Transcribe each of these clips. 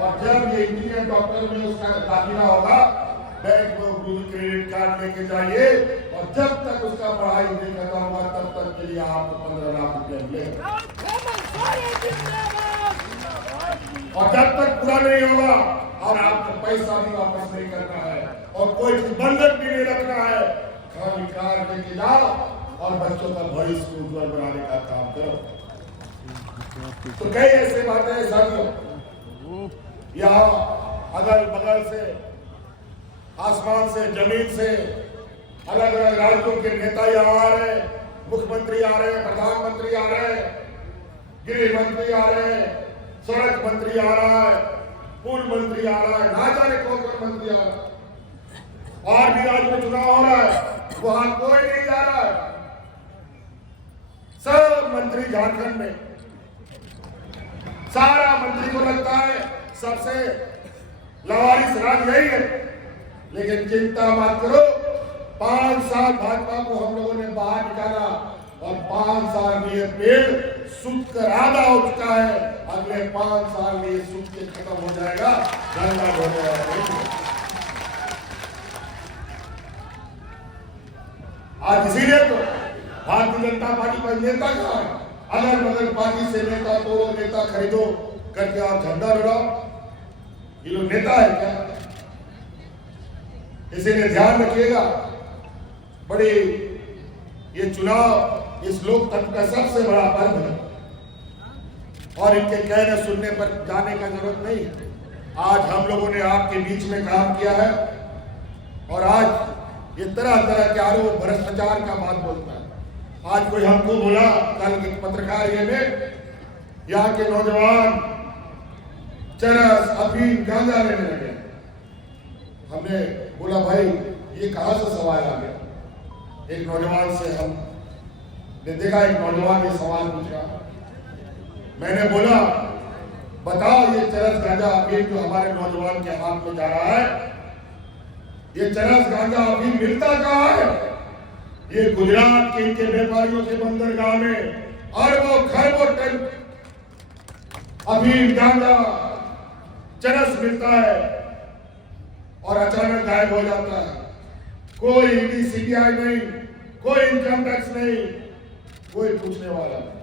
और जब ये इंजीनियर डॉक्टर में उसका दाखिला होगा, बैंक में क्रेडिट कार्ड लेके जाइए और जब तक उसका पढ़ाई नहीं खत्म होगा तब तक के लिए आपको 15 लाख रुपए मिलेगा। और जब तक पूरा नहीं होगा और आपको पैसा भी वापस नहीं करना है और कोई बंधक भी नहीं रखना है, खाली कार्ड लेके जाओ और बच्चों का भविष्य उज्जवल बनाने का काम करो। तो कई ऐसे बातें हैं साथियों, यहाँ अगल बगल से, आसमान से, जमीन से अलग अलग राज्यों के नेता यहाँ आ रहे हैं, मुख्यमंत्री आ रहे हैं, प्रधानमंत्री आ रहे हैं, गृह मंत्री आ रहे हैं, सड़क मंत्री आ रहा है, पुल मंत्री आ रहा है, ना जाने कौन कौन मंत्री आ रहा है। और भी राज्य में चुनाव हो रहा है, वहां कोई नहीं जा रहा है, सब मंत्री झारखंड में। सारा मंत्री को लगता है सबसे लवारिस राज यही है। लेकिन चिंता मत करो, 5 साल भाजपा को हम लोगों ने बाहर निकाला और 5 साल में ये पेड़ सूख कर आधा हो चुका है। अगले 5 साल में ये सूख के खत्म हो जाएगा, गंगा हो जाएगा। आज इसीलिए तो भारतीय जनता पार्टी का नेता कहा है, अगल बगल पार्टी से नेता तोड़ो, नेता खरीदो करके आप झंडा लड़ाओ, ये लोग नेता है क्या? इसीलिए ध्यान रखिएगा, बड़ी ये चुनाव इस लोकतंत्र का सबसे बड़ा पर्व है और इनके कहने सुनने पर जाने का जरूरत नहीं है। आज हम लोगों ने आपके बीच में काम किया है और आज ये तरह तरह के आरोप भ्रष्टाचार का बात बोलता है। आज कोई हमको बोला, कल के पत्रकार ये में यहाँ के नौजवान चरस, अफीम, गांजा लेने लगे। हमने बोला भाई ये कहां से सवाल आ गया। एक नौजवान से हमने देखा, एक नौजवान ये सवाल पूछा, मैंने बोला बताओ ये चरस गांजा अफीम जो हमारे नौजवान के हाथ में जा रहा है, ये चरस गांजा अफीम मिलता कहां है? ये गुजरात के इनके व्यापारियों के बंदरगाह में अरबों खरबों टन अफीम, गांजा, चरस मिलता है और अचानक गायब हो जाता है। कोई ईडी सीबीआई नहीं, कोई इनकम टैक्स नहीं, कोई पूछने वाला नहीं।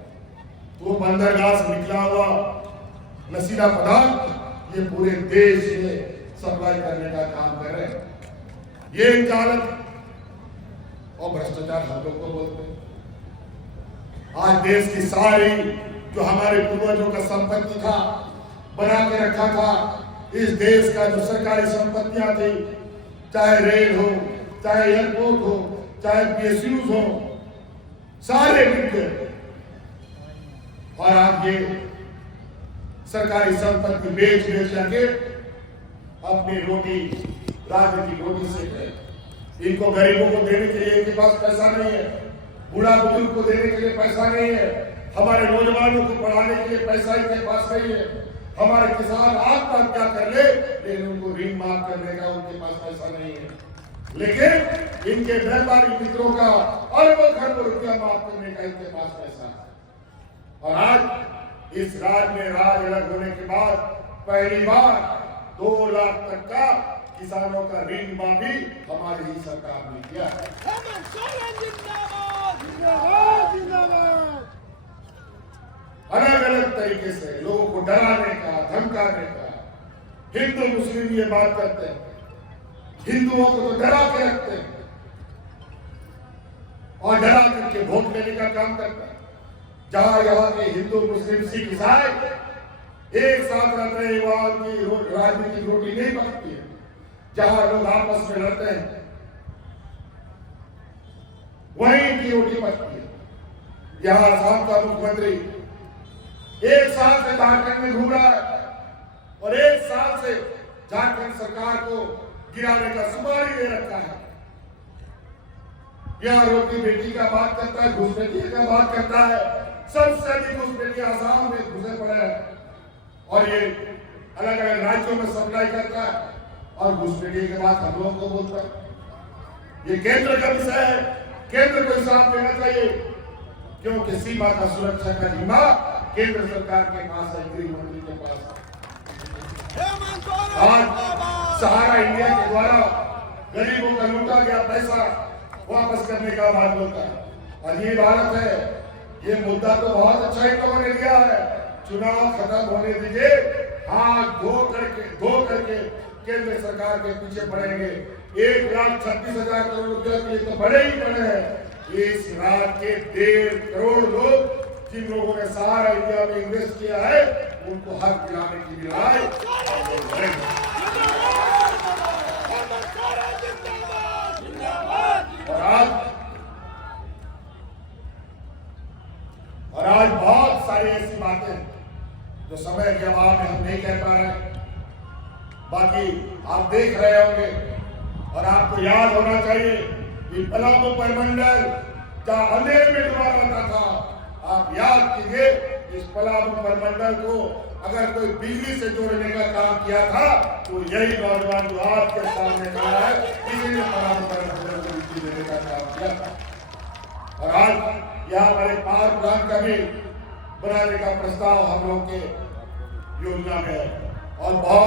वो बंदरगाह से निकला हुआ नशीला पदार्थ ये पूरे देश में सप्लाई करने का काम कर रहे हैं। ये इनका हालत और भ्रष्टाचार हम लोग को बोलते हैं। आज देश की सारी जो हमारे पूर्वजों का संपत्ति था, बना के रखा था, इस देश का जो सरकारी संपत्तियां थी, चाहे रेल हो, चाहे एयरपोर्ट हो, चाहे पीएसयूज हो, सारे बिक गए। और आज ये सरकारी संपत्ति बेच करके अपनी रोटी, राजनीतिक रोटी सेक रहे। इनको गरीबों को देने के लिए इनके पास पैसा नहीं है, बूढ़ा बुजुर्ग को देने के लिए पैसा नहीं है, हमारे नौजवानों को पढ़ाने के लिए पैसा इनके पास नहीं है, हमारे किसान आत्महत्या कर ले लेकिन उनको ऋण माफ करने का उनके पास पैसा नहीं है। लेकिन इनके व्यापारी मित्रों का अरबों खरबों रुपया माफ करने का इनके पास पैसा है। और आज इस राज्य में राज अलग होने के बाद पहली बार 2 लाख तक का किसानों का ऋण माफी हमारी ही सरकार ने किया है। अलग अलग तरीके से लोगों को डराने का, धमकाने का। हिंदू मुस्लिम ये बात करते हैं, हिंदुओं को तो डरा के रखते हैं और डरा करके वोट लेने का काम करते हैं। जहां यहाँ के हिंदू, मुस्लिम, सिख, ईसाई एक साथ रहते हैं, वहां की राजनीतिक रोटी नहीं पकती है। जहां लोग आपस में लड़ते हैं वहीं की रोटी पकती है। यहाँ आसाम का मुख्यमंत्री 1 साल से झारखंड में घूम रहा है और 1 साल से झारखंड सरकार को गिराने का सुपारी दे रखा है। यह रोटी बेटी का बात करता है, घुसपैठी का बात करता है। सबसे अधिक घुसपैठी आसाम में घुसे पड़े हैं और ये अलग अलग राज्यों में सप्लाई करता है और घुसपैठी के बाद हम लोगों को बोलता है। ये केंद्र का विषय है, केंद्र को हिसाब देना चाहिए क्योंकि सीमा का सुरक्षा का जिम्मा केंद्र सरकार के पास है, गृह मंत्री के पास है। सहारा इंडिया के द्वारा गरीबों का लूटा गया पैसा वापस करने का बात होता है। और ये भारत है, ये मुद्दा तो बहुत अच्छा ही लोगों ने लिया है। चुनाव खत्म होने दीजिए, हाथ धो करके केंद्र सरकार के पीछे पड़ेंगे। 1,36,000 करोड़ रुपए के लिए तो बड़े ही बड़े हैं। इस रात के 1.5 करोड़ लोग जिन लोगों ने सहारा इंडिया में इन्वेस्ट किया है, उनको हक दिलाने की लड़ाई। और आज बहुत सारी ऐसी बातें जो समय के अभाव में हम नहीं कह पा रहे, बाकी आप देख रहे होंगे। और आपको याद होना चाहिए कि पलामू परिमंडल जहां अंधेरे में डूबा रहता था, आप याद कीजिए इस पलामू परिमंडल को अगर कोई बिजली से जोड़ने का काम किया था तो यही नौजवान जो आपके सामने खड़ा है, इसी ने पलामू परिमंडल को बिजली देने का काम किया था। और आज यहाँ पर एक पावर प्लांट का भी बनाने का प्रस्ताव हम लोग के योजना में है। और बहुत